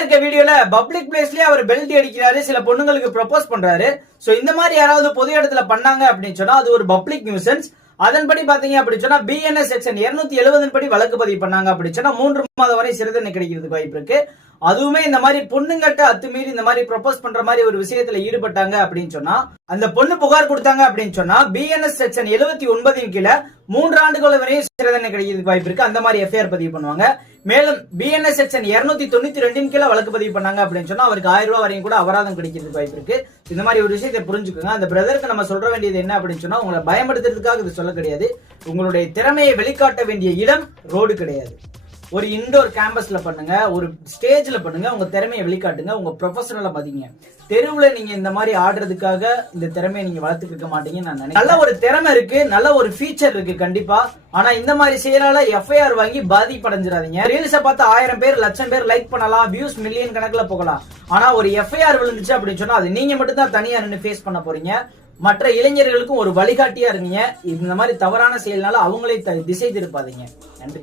இருக்க வீடியோல பப்ளிக் பிளேஸ்லயே அவர் பெல்ட் அடிக்கிறாரு சில பொண்ணுங்களுக்கு ப்ரப்போஸ் பண்றாரு. சோ இந்த மாதிரி யாராவது பொது இடத்துல பண்ணாங்க அப்படின்னு சொன்னா அது ஒரு பப்ளிக் நியூசன்ஸ் அதன்படி பாத்தீங்க அப்படின்னு சொன்னா பிஎன்எஸ் செக்ஷன் இருநூத்தி எழுபதின் படி வழக்கு பதிவு பண்ணாங்க அப்படின்னு சொன்னா மூன்று மாதம் வரை சிறை தண்டனை கிடைக்கிறதுக்கு வாய்ப்பு இருக்கு. அதுவுமே இந்த மாதிரி பொண்ணுங்கட்ட அத்துமீறி இந்த மாதிரி ப்ரொபோஸ் பண்ற மாதிரி ஒரு விஷயத்துல ஈடுபட்டாங்க அப்படின்னு சொன்னா அந்த பொண்ணு புகார் கொடுத்தாங்க அப்படின்னு சொன்னா பிஎன்எஸ் செக்ஷன் எழுபத்தி ஒன்பதின் கீழே மூன்று ஆண்டுகள் வரையும் சிறை தண்டனை கிடைக்கிறதுக்கு வாய்ப்பு இருக்கு. அந்த மாதிரி எஃப்ஐஆர் பதிவு பண்ணுவாங்க. மேலும் பிஎன்எஸ் செக்ஷன் இருநூத்தி தொண்ணூத்தி ரெண்டின் கீழே வழக்கு பதிவு பண்ணாங்க அப்படின்னு சொன்னா அவருக்கு ஆயிரம் ரூபாய் வரையும் கூட அபராதம் கிடைக்கிறதுக்கு வாய்ப்பு இருக்கு. இந்த மாதிரி ஒரு விஷயத்தை புரிஞ்சுக்கோங்க. அந்த பிரதருக்கு நம்ம சொல்ற வேண்டியது என்ன அப்படின்னு சொன்னா உங்களை பயன்படுத்துறதுக்காக இது சொல்ல கிடையாது. உங்களுடைய திறமையை வெளிக்காட்ட வேண்டிய இடம் ரோடு கிடையாது. ஒரு இன்டோர் கேம்பஸ்ல பண்ணுங்க ஒரு ஸ்டேஜ்ல பண்ணுங்க உங்க திறமையை வெளிக்காட்டுங்க உங்க ப்ரொஃபஷனலை மதிங்க தெருவுல நீங்க இந்த மாதிரி ஆடுறதுக்காக இந்த திறமையை நீங்க வளர்த்துக்க மாட்டீங்கன்னு நான் நினைக்கிறேன். நல்ல ஒரு திறமை இருக்கு நல்ல ஒரு ஃபீச்சர் இருக்கு கண்டிப்பா. ஆனா இந்த மாதிரி செயலால எஃப்ஐஆர் வாங்கி பாதிப்படைஞ்சிடாதீங்க. ரீல்ஸை பார்த்து ஆயிரம் பேர் லட்சம் பேர் லைக் பண்ணலாம் வியூஸ் மில்லியன் கணக்குல போகலாம். ஆனா ஒரு எஃப்ஐஆர் விழுந்துச்சு அப்படின்னு சொன்னா அது நீங்க மட்டும் தான் தனியா நின்று ஃபேஸ் பண்ண போறீங்க. மற்ற இளைஞர்களுக்கும் ஒரு வழிகாட்டியா இருந்தீங்க இந்த மாதிரி தவறான செயல்னால அவங்களே த- திசை திருப்பாதீங்க. நன்றி.